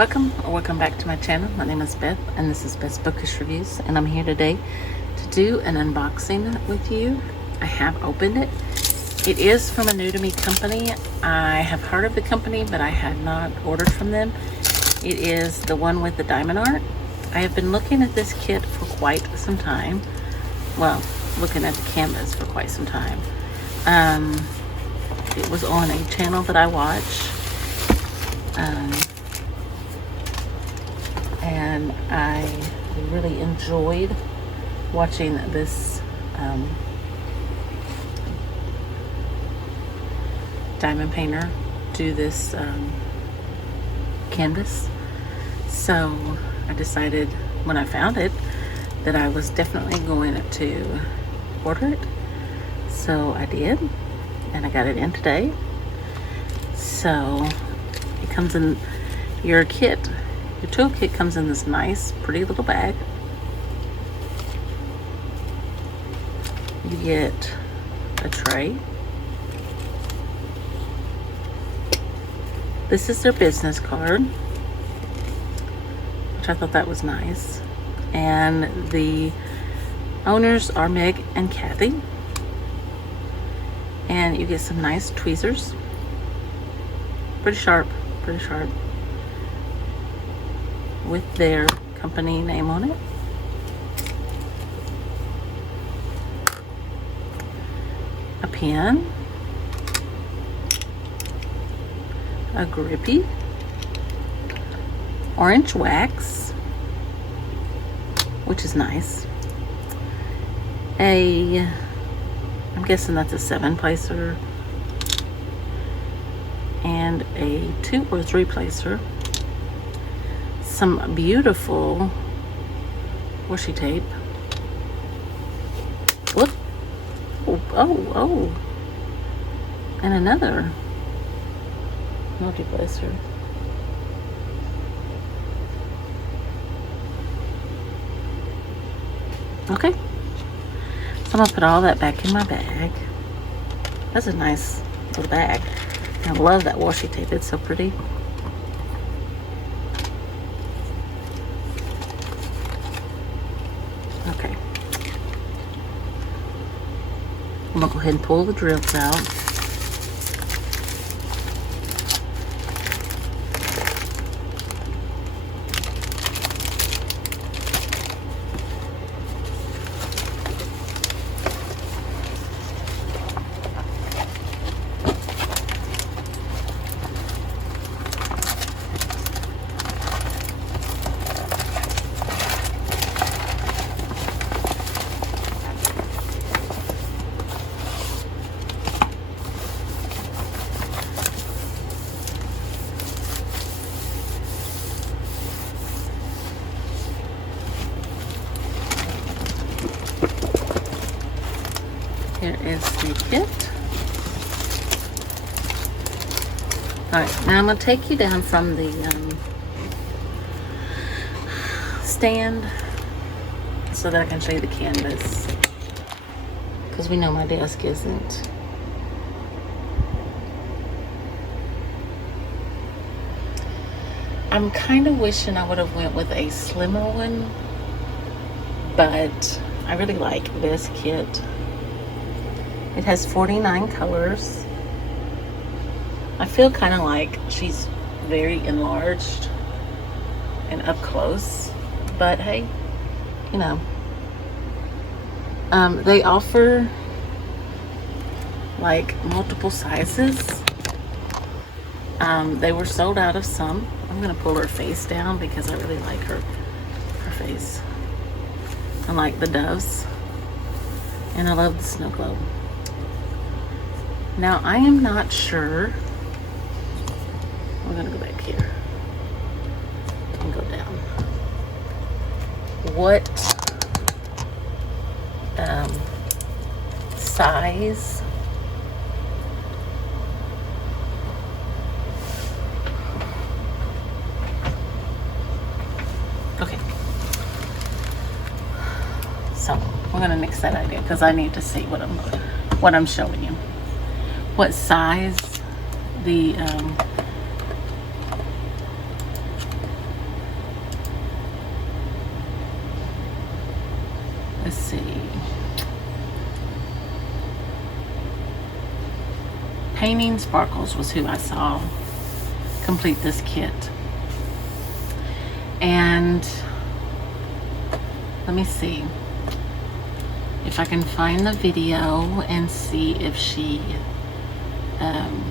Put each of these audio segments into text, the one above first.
Welcome back to my channel. My name is Beth and this is Beth's Bookish Reviews, and I'm here today to do an unboxing with you. I have opened it. It is from a new to me company. I have heard of the company, but I had not ordered from them. It is the one with the diamond art. I have been looking at this kit for quite some time. Well, looking at the canvas for quite some time. It was on a channel that I watch. And I really enjoyed watching this diamond painter do this canvas. So I decided when I found it that I was definitely going to order it. So I did, and I got it in today. So it comes in your kit. Your toolkit comes in this nice, pretty little bag. You get a tray. This is their business card, which I thought that was nice. And the owners are Meg and Kathy. And you get some nice tweezers. Pretty sharp, with their company name on it. A pen, a grippy, orange wax, which is nice. I'm guessing that's a 7-placer, and a 2 or 3-placer. Some beautiful washi tape. Whoop. Oh. And another multi-placer. Okay. So I'm gonna put all that back in my bag. That's a nice little bag. I love that washi tape. It's so pretty. Okay. I'm gonna go ahead and pull the drills out. Here is the kit. Alright, now I'm going to take you down from the stand so that I can show you the canvas, because we know my desk isn't. I'm kind of wishing I would have went with a slimmer one, but I really like this kit. It has 49 colors. I feel kind of like she's very enlarged and up close, but hey, you know. They offer like multiple sizes. They were sold out of some. I'm gonna pull her face down because I really like her face. I like the doves, and I love the Snowglobe. Now, I am not sure. We're going to go back here and go down. What size okay, so we're going to nix that idea because I need to see what I'm showing you. What size the Painting Sparkles was who I saw complete this kit. And let me see if I can find the video and see if she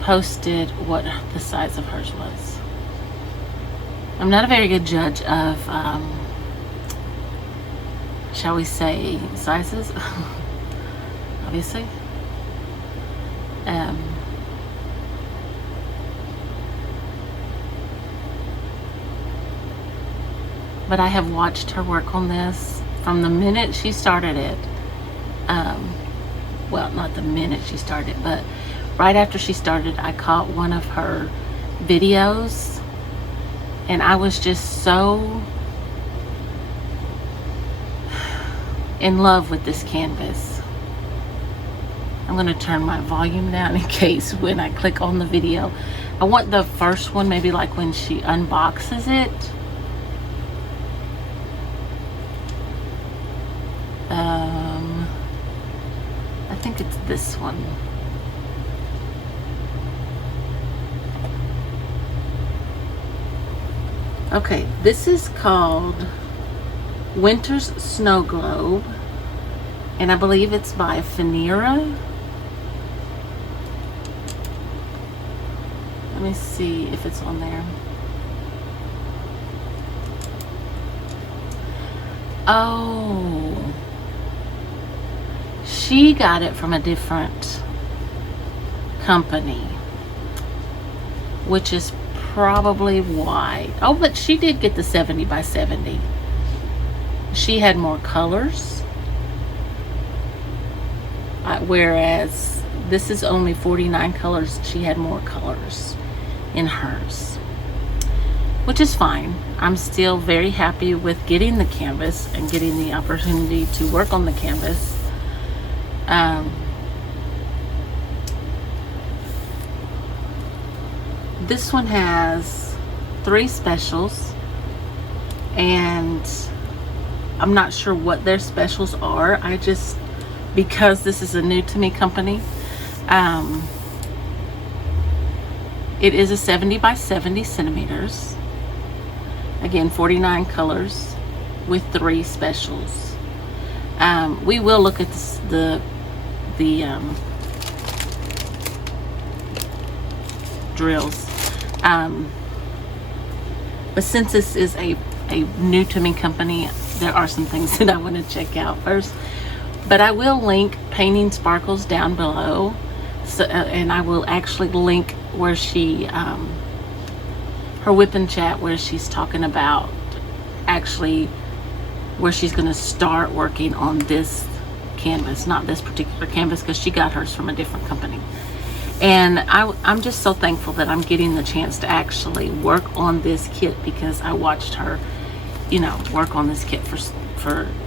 posted what the size of hers was. I'm not a very good judge of, shall we say, sizes, obviously. But I have watched her work on this from the minute she started it. Well, not the minute she started, but right after she started, I caught one of her videos, and I was just so in love with this canvas. I'm going to turn my volume down in case when I click on the video. I want the first one, maybe like when she unboxes it. I think it's this one. Okay, this is called Winter's Snowglobe, and I believe it's by Finira. Let me see if it's on there. Oh, she got it from a different company, which is probably why. Oh, but she did get the 70 by 70. She had more colors, whereas this is only 49 colors. She had more colors in hers, which is fine. I'm still very happy with getting the canvas and getting the opportunity to work on the canvas. This one has 3 specials, and I'm not sure what their specials are. I just, because this is a new to me company, it is a 70 by 70 centimeters. Again, 49 colors with 3 specials. We will look at the drills. But since this is a new to me company, there are some things that I want to check out first. But I will link Painting Sparkles down below. So, and I will actually link where she, her whip and chat, where she's talking about actually where she's going to start working on this canvas, not this particular canvas, because she got hers from a different company. And I'm just so thankful that I'm getting the chance to actually work on this kit, because I watched her, you know, work on this kit for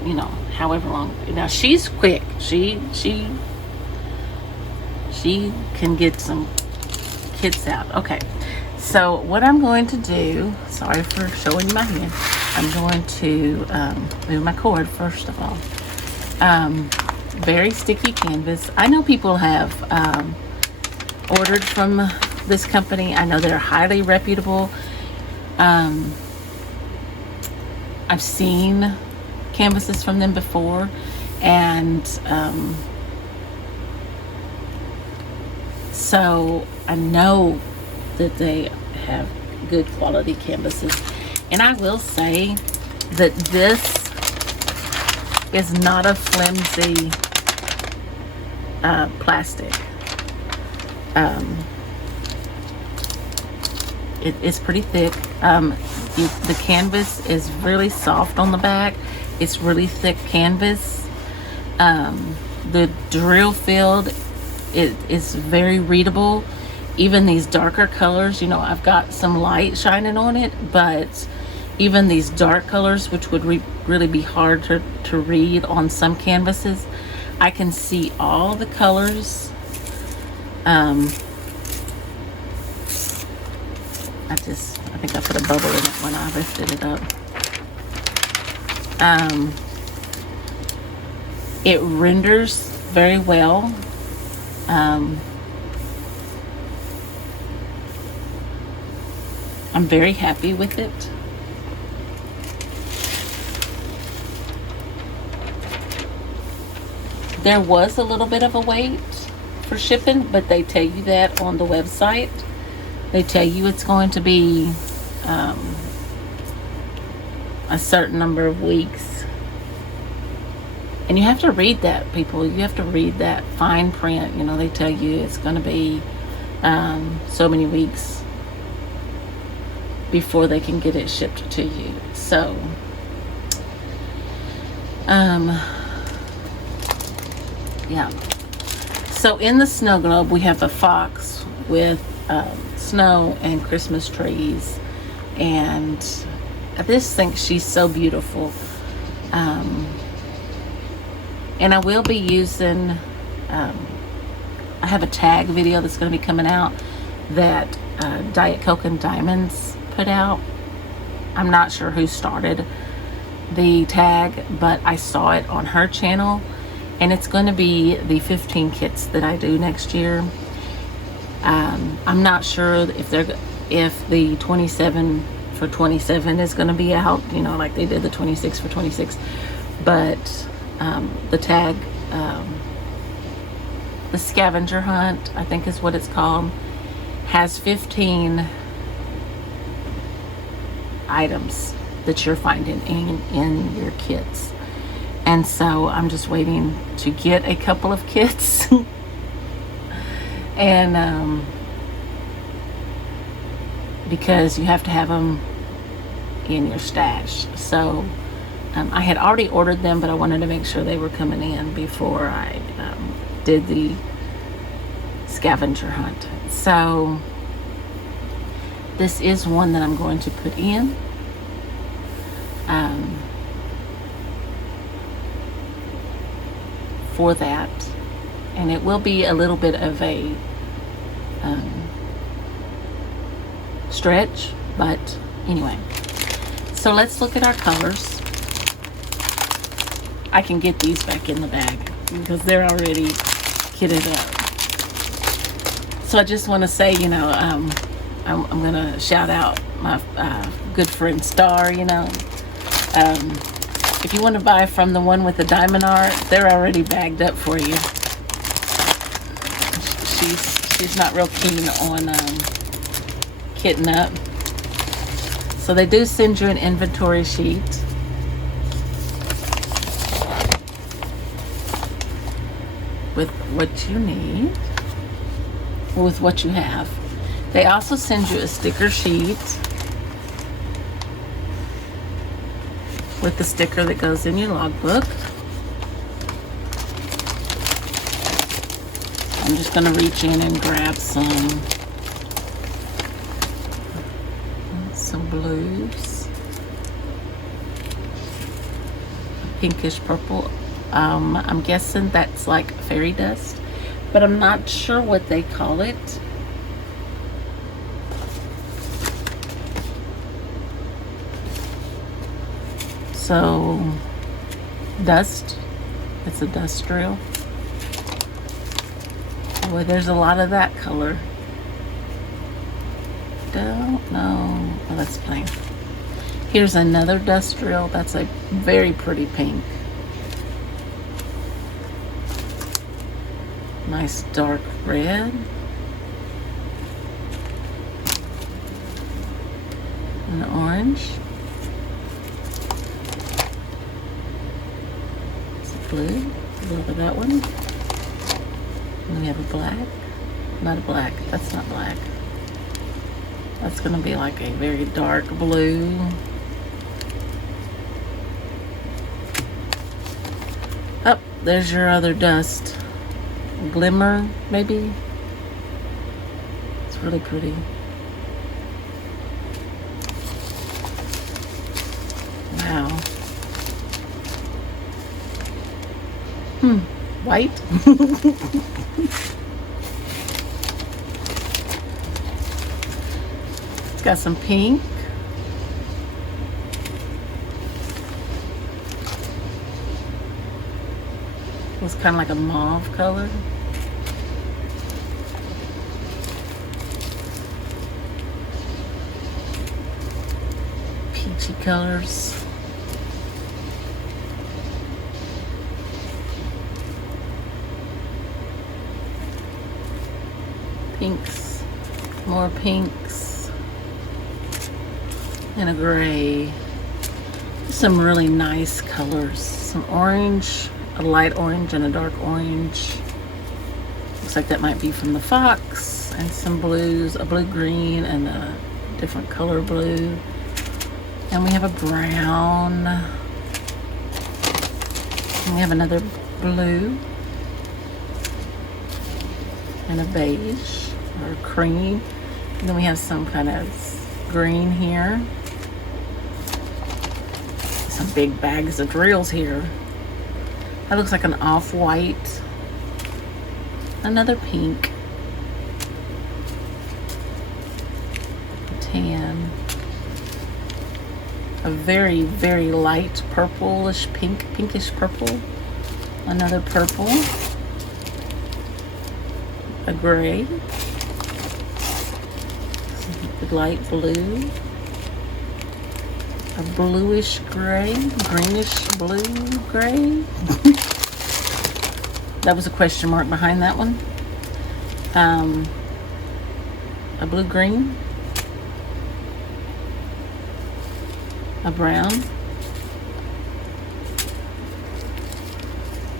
you know, however long. Now she's quick. She can get some kits out. Okay, so what I'm going to do, sorry for showing you my hand, I'm going to move my cord first of all. Very sticky canvas. I know people have ordered from this company. I know they're highly reputable. I've seen canvases from them before, and so I know that they have good quality canvases. And I will say that this is not a flimsy plastic. It's pretty thick. The canvas is really soft on the back. It's really thick canvas. The drill field is very readable. Even these darker colors, you know, I've got some light shining on it, but even these dark colors, which would really be hard to read on some canvases, I can see all the colors. I think I put a bubble in it when I lifted it up. It renders very well. I'm very happy with it. There was a little bit of a wait for shipping, but they tell you that on the website. They tell you it's going to be a certain number of weeks. And you have to read that, people. You have to read that fine print. You know, they tell you it's going to be so many weeks before they can get it shipped to you. So, yeah. So in the snow globe, we have a fox with snow and Christmas trees. And I just think she's so beautiful. And I will be using, I have a tag video that's going to be coming out that Diet Coke and Diamonds put out. I'm not sure who started the tag, but I saw it on her channel, and it's going to be the 15 kits that I do next year. I'm not sure if the 27 for 27 is going to be out, you know, like they did the 26 for 26, but the tag, the scavenger hunt, I think is what it's called, has 15 items that you're finding in your kits. And so I'm just waiting to get a couple of kits and because you have to have them in your stash. So I had already ordered them, but I wanted to make sure they were coming in before I did the scavenger hunt. So this is one that I'm going to put in. For that, and it will be a little bit of a stretch, but anyway. So let's look at our colors. I can get these back in the bag because they're already kitted up. So I just want to say, you know, I'm gonna shout out my good friend Star. You know, if you want to buy from the one with the diamond art, they're already bagged up for you. She's not real keen on kitting up. So they do send you an inventory sheet. With what you need, or with what you have. They also send you a sticker sheet with the sticker that goes in your logbook. I'm just going to reach in and grab some blues, pinkish purple. I'm guessing that's like fairy dust, but I'm not sure what they call it. So, dust. It's a industrial. Boy, there's a lot of that color. Don't know. Oh, that's plain. Here's another industrial. That's a very pretty pink. Nice dark red. An orange. Blue, a little bit of that one. And we have a black. Not a black, that's not black. That's gonna be like a very dark blue. Oh, there's your other dust. Glimmer, maybe. It's really pretty. Wow. White. It's got some pink. It's kind of like a mauve color. peachy colors. Pinks, more pinks, and a gray. Some really nice colors. Some orange, a light orange and a dark orange. Looks like that might be from the fox. And some blues, a blue-green and a different color blue. And we have a brown. And we have another blue. And a beige or cream. And then we have some kind of green here. Some big bags of drills here. That looks like an off-white. Another pink. Tan. A very, very light purplish pink, pinkish purple. Another purple. A gray. Light blue. A bluish gray, greenish blue gray. That was a question mark behind that one. A blue green. A brown.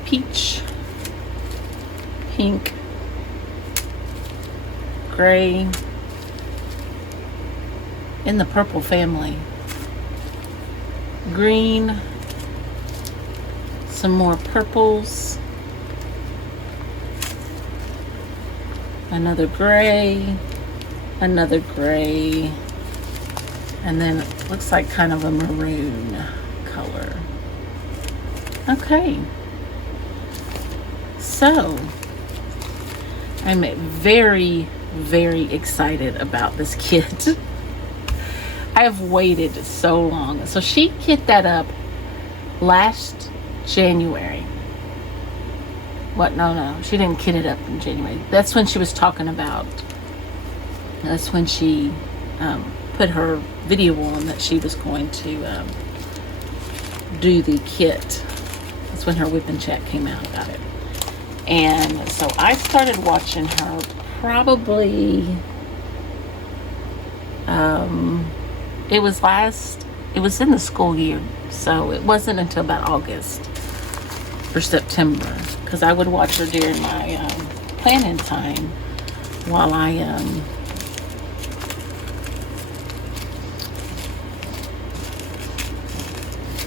Peach. Pink. Gray. In the purple family. Green, some more purples, another gray, and then it looks like kind of a maroon color. Okay, so I'm very, very excited about this kit. I have waited so long. So she kit that up last January. What? No. She didn't kit it up in January. That's when she was talking about. That's when she put her video on that she was going to do the kit. That's when her whip and chat came out about it. And so I started watching her probably. It was in the school year, so it wasn't until about August or September, because I would watch her during my planning time while I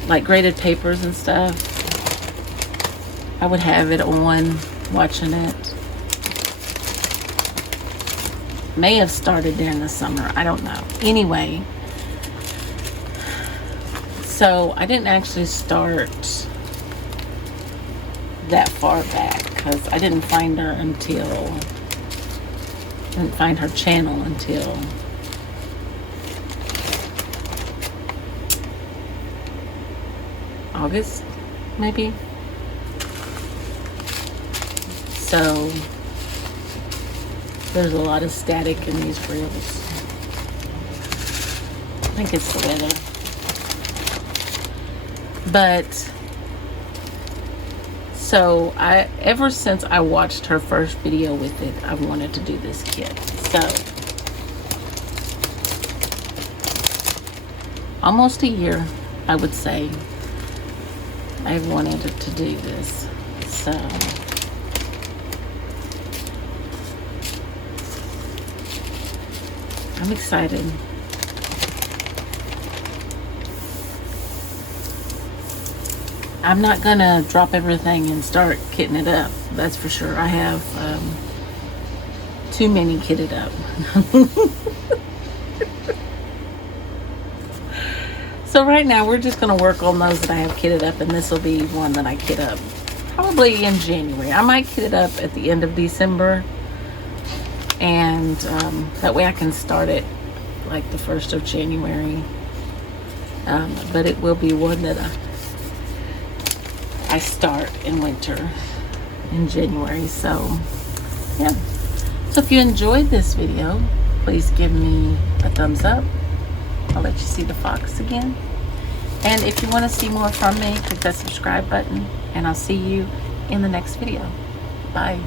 like graded papers and stuff. I would have it on, watching it. May have started during the summer, I don't know. Anyway, so I didn't actually start that far back because I didn't find her channel until August, maybe. So there's a lot of static in these reels. I think it's the weather. But so ever since I watched her first video with it, I wanted to do this kit. So almost a year, I would say, I wanted to do this. So I'm excited. I'm not gonna drop everything and start kitting it up, that's for sure. I have too many kitted up. So right now we're just gonna work on those that I have kitted up, and this will be one that I kit up probably in January. I might kit it up at the end of December, and that way I can start it like the 1st of January. But it will be one that I start in winter in January. So yeah, so if you enjoyed this video, please give me a thumbs up, I'll let you see the fox again. And if you want to see more from me, click that subscribe button, and I'll see you in the next video. Bye.